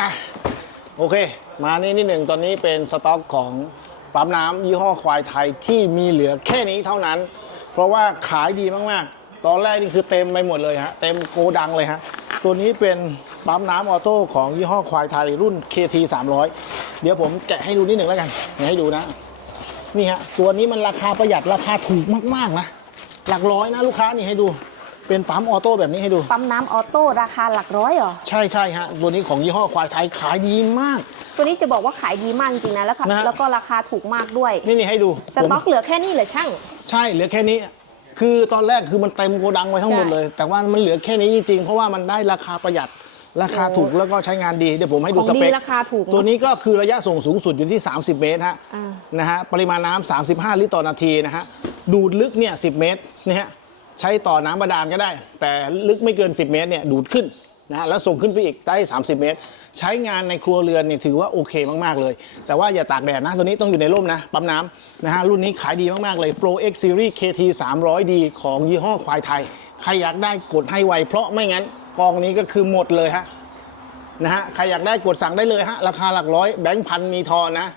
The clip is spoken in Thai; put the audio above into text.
อะโอเค มานี่นิดหนึ่งตอนนี้เป็นสต็อกของปั๊มน้ำยี่ห้อควายไทยที่มีเหลือแค่นี้เท่านั้น เพราะว่าขายดีมากๆ ตอนแรกนี่คือเต็มไปหมดเลยฮะ เต็มโกดังเลยฮะ ตัวนี้เป็นปั๊มน้ำออโต้ของยี่ห้อควายไทยรุ่น KT 300 เดี๋ยวผมแกะให้ดูนิดหนึ่งแล้วกันเดี๋ยวให้ดูนะ นี่ฮะ ตัวนี้มันราคาประหยัดราคาถูกมากๆนะ หลักร้อยนะลูกค้านี่ให้ดู เป็นปั๊มออโต้แบบนี้ให้ดู ปั๊มน้ำออโต้ราคาหลักร้อยเหรอ ใช่ใช่ฮะ ตัวนี้ของยี่ห้อควายไทยขายดีมาก ตัวนี้จะบอกว่าขายดีมากจริงๆนะแล้วค่ะนะฮะ แล้วก็ราคาถูกมากด้วย นี่นี่ให้ดูสต็อกผมเหลือแค่นี้เหรอช่าง ใช่เหลือแค่นี้ คือตอนแรกคือมันเต็มโกดังไว้ทั้งหมดใช่เลย แต่ว่ามันเหลือแค่นี้จริงๆ เพราะว่ามันได้ราคาประหยัด ราคาโอ้ถูกแล้วก็ใช้งานดี เดี๋ยวผมให้ขดูองสดีเปค ราคาถูกเนอะตัวนี้ก็คือระยะส่งสูงสุดอยู่ที่ 30 เมตรฮะ อ่านะฮะ ปริมาณน้ำ35 ลิตรต่อนาทีนะฮะ ดูดลึกเนี่ย 10 เมตรนี่ฮะ ใช้ต่อน้ำบาดาลก็ได้ แต่ลึกไม่เกิน 10 เมตรเนี่ยดูดขึ้นนะฮะแล้วส่งขึ้นไปอีกได้ 30 เมตร ใช้งานในครัวเรือนเนี่ยถือว่าโอเคมาก ๆ เลย แต่ว่าอย่าตากแดดนะ ตัวนี้ต้องอยู่ในร่มนะ ปั๊มน้ำนะฮะรุ่นนี้ขายดีมาก ๆ เลย Pro X Series KT 300D ของยี่ห้อควายไทย ใครอยากได้กดให้ไว เพราะไม่งั้นกองนี้ก็คือหมดเลยฮะนะฮะใครอยากได้กดสั่งได้เลยฮะราคาหลักร้อยแบงค์พันมีทอนนะ